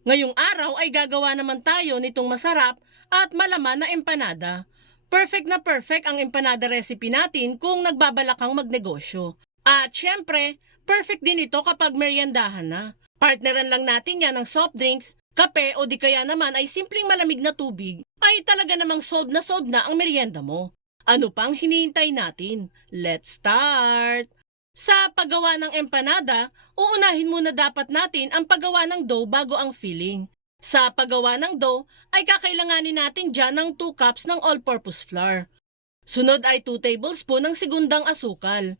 Ngayong araw ay gagawa naman tayo nitong masarap at malaman na empanada. Perfect na perfect ang empanada recipe natin kung nagbabalakang magnegosyo. At syempre, perfect din ito kapag meriendahan na. Partneran lang natin yan ng soft drinks, kape o di kaya naman ay simpleng malamig na tubig, ay talaga namang solve na solve na ang merienda mo. Ano pang hinihintay natin? Let's start! Sa paggawa ng empanada, uunahin muna dapat natin ang paggawa ng dough bago ang filling. Sa paggawa ng dough, ay kakailanganin natin dyan ng 2 cups ng all-purpose flour. Sunod ay 2 tablespoon ng segundang asukal.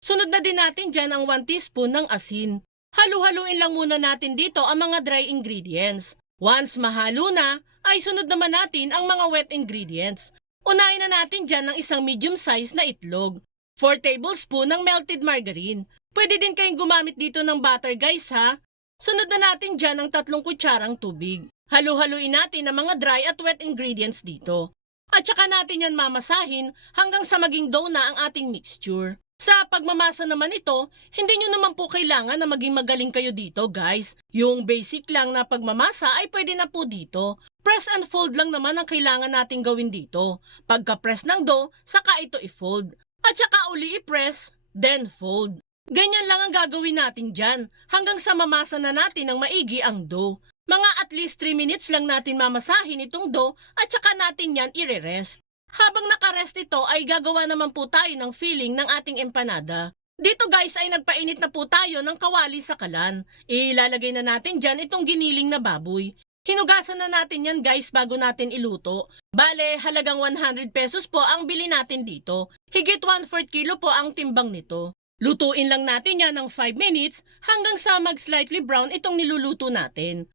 Sunod na din natin dyan ang 1 teaspoon ng asin. Halu-haluin lang muna natin dito ang mga dry ingredients. Once mahalo na, ay sunod naman natin ang mga wet ingredients. Unahin na natin dyan ng isang medium size na itlog. 4 tablespoon ng melted margarine. Pwede din kayong gumamit dito ng butter guys ha. Sunod na natin dyan ng tatlong kutsarang tubig. Halu-haluin natin ang mga dry at wet ingredients dito. At saka natin yan mamasahin hanggang sa maging dough na ang ating mixture. Sa pagmamasa naman ito, hindi nyo naman po kailangan na maging magaling kayo dito guys. Yung basic lang na pagmamasa ay pwede na po dito. Press and fold lang naman ang kailangan nating gawin dito. Pagka-press ng dough, saka ito i-fold. At saka uli i-press, then fold. Ganyan lang ang gagawin natin dyan hanggang sa mamasa na natin ng maigi ang dough. Mga at least 3 minutes lang natin mamasahin itong dough at saka natin yan ire-rest. Habang nakarest ito ay gagawa naman po tayo ng filling ng ating empanada. Dito guys ay nagpainit na po tayo ng kawali sa kalan. Ilalagay na natin dyan itong giniling na baboy. Hinugasan na natin yan guys bago natin iluto. Bale, halagang 100 pesos po ang bili natin dito. Higit 1/4 kilo po ang timbang nito. Lutuin lang natin yan ng 5 minutes hanggang sa mag slightly brown itong niluluto natin.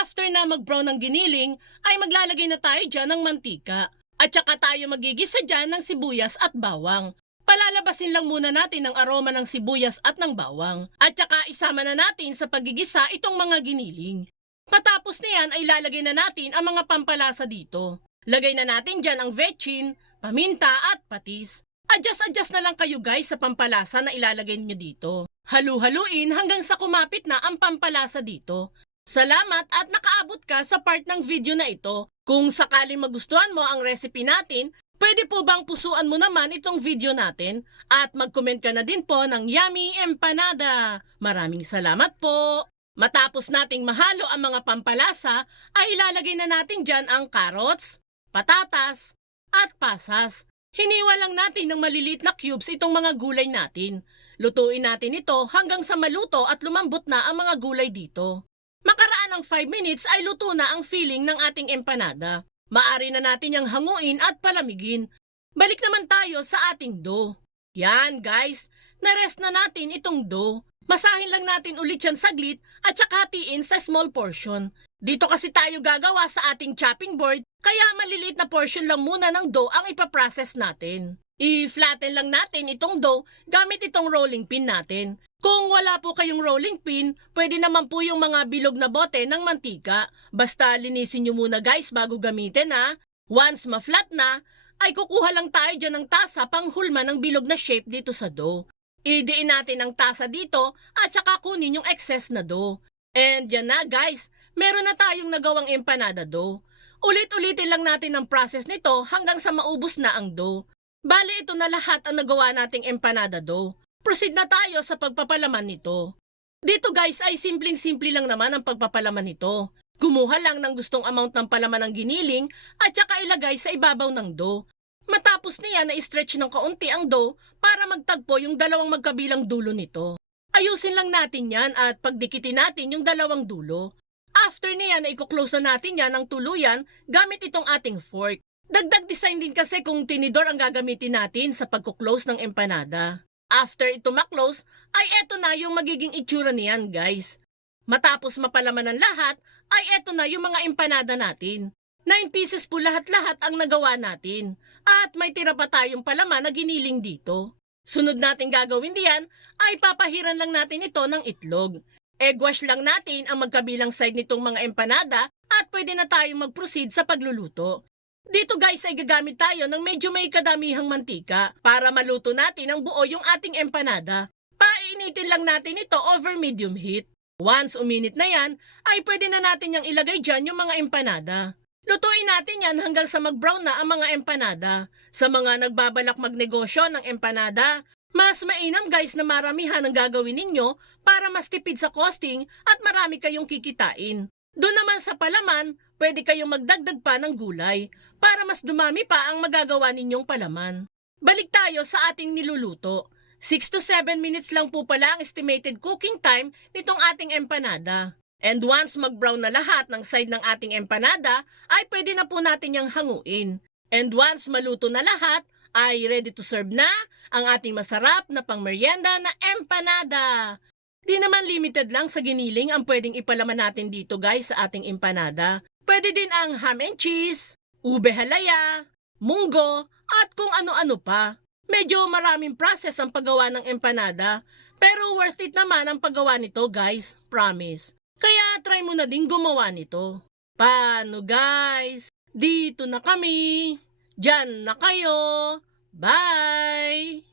After na mag-brown ng giniling, ay maglalagay na tayo dyan ng mantika. At saka tayo magigisa dyan ng sibuyas at bawang. Palalabasin lang muna natin ang aroma ng sibuyas at ng bawang. At saka isama na natin sa pagigisa itong mga giniling. Matapos niyan ay lalagay na natin ang mga pampalasa dito. Lagay na natin dyan ang vetchin, paminta at patis. Adjust-adjust na lang kayo guys sa pampalasa na ilalagay nyo dito. Halu-haluin hanggang sa kumapit na ang pampalasa dito. Salamat at nakaabot ka sa part ng video na ito. Kung sakaling magustuhan mo ang recipe natin, pwede po bang pusuan mo naman itong video natin? At mag-comment ka na din po ng Yummy Empanada. Maraming salamat po! Matapos nating mahalo ang mga pampalasa, ay ilalagay na natin dyan ang carrots, patatas, at pasas. Hiniwa lang natin ng maliliit na cubes itong mga gulay natin. Lutuin natin ito hanggang sa maluto at lumambot na ang mga gulay dito. Makaraan ng 5 minutes ay luto na ang filling ng ating empanada. Maari na natin yang hanguin at palamigin. Balik naman tayo sa ating dough. Yan guys, narest na natin itong dough. Masahin lang natin ulit yan saglit at saka sa small portion. Dito kasi tayo gagawa sa ating chopping board, kaya maliliit na portion lang muna ng dough ang ipaprocess natin. I-flatten lang natin itong dough gamit itong rolling pin natin. Kung wala po kayong rolling pin, pwede naman po yung mga bilog na bote ng mantika. Basta linisin nyo muna guys bago gamitin ha. Once ma-flat na, ay kukuha lang tayo dyan ng tasa pang hulma ng bilog na shape dito sa dough. Idiin natin ang tasa dito at saka kunin yung excess na dough. And yan na guys, meron na tayong nagawang empanada dough. Ulit-ulitin lang natin ang process nito hanggang sa maubos na ang dough. Bale ito na lahat ang nagawa nating empanada dough. Proceed na tayo sa pagpapalaman nito. Dito guys ay simpleng-simple lang naman ang pagpapalaman nito. Kumuha lang ng gustong amount ng palaman ng giniling at saka ilagay sa ibabaw ng dough. Matapos niya na stretch ng kaunti ang dough para magtagpo yung dalawang magkabilang dulo nito. Ayusin lang natin yan at pagdikitin natin yung dalawang dulo. After niya na i-close na natin yan ng tuluyan gamit itong ating fork. Dagdag design din kasi kung tinidor ang gagamitin natin sa pagkuklose ng empanada. After ito maklose, ay eto na yung magiging itsura niyan guys. Matapos mapalaman ng lahat, ay eto na yung mga empanada natin. 9 pieces po lahat-lahat ang nagawa natin. At may tira pa tayong palaman na giniling dito. Sunod natin gagawin diyan ay papahiran lang natin ito ng itlog. Egg wash lang natin ang magkabilang side nitong mga empanada at pwede na tayong mag-proceed sa pagluluto. Dito guys ay gagamit tayo ng medyo may kadamihang mantika para maluto natin ang buo yung ating empanada. Painitin lang natin ito over medium heat. Once uminit na yan, ay pwede na natin yung ilagay dyan yung mga empanada. Lutuin natin yan hanggang sa mag-brown na ang mga empanada. Sa mga nagbabalak magnegosyo ng empanada, mas mainam guys na maramihan ang gagawin ninyo para mas tipid sa costing at marami kayong kikitain. Doon naman sa palaman, pwede kayong magdagdag pa ng gulay para mas dumami pa ang magagawa ninyong palaman. Balik tayo sa ating niluluto. 6 to 7 minutes lang po pala ang estimated cooking time nitong ating empanada. And once mag-brown na lahat ng side ng ating empanada, ay pwede na po natin yung hanguin. And once maluto na lahat, ay ready to serve na ang ating masarap na pangmeryenda na empanada. Di naman limited lang sa giniling ang pwedeng ipalaman natin dito guys sa ating empanada. Pwede din ang ham and cheese, ube halaya, munggo, at kung ano-ano pa. Medyo maraming process ang paggawa ng empanada, pero worth it naman ang paggawa nito guys, promise. Try mo na din gumawa nito. Paano guys? Dito na kami. Diyan na kayo. Bye!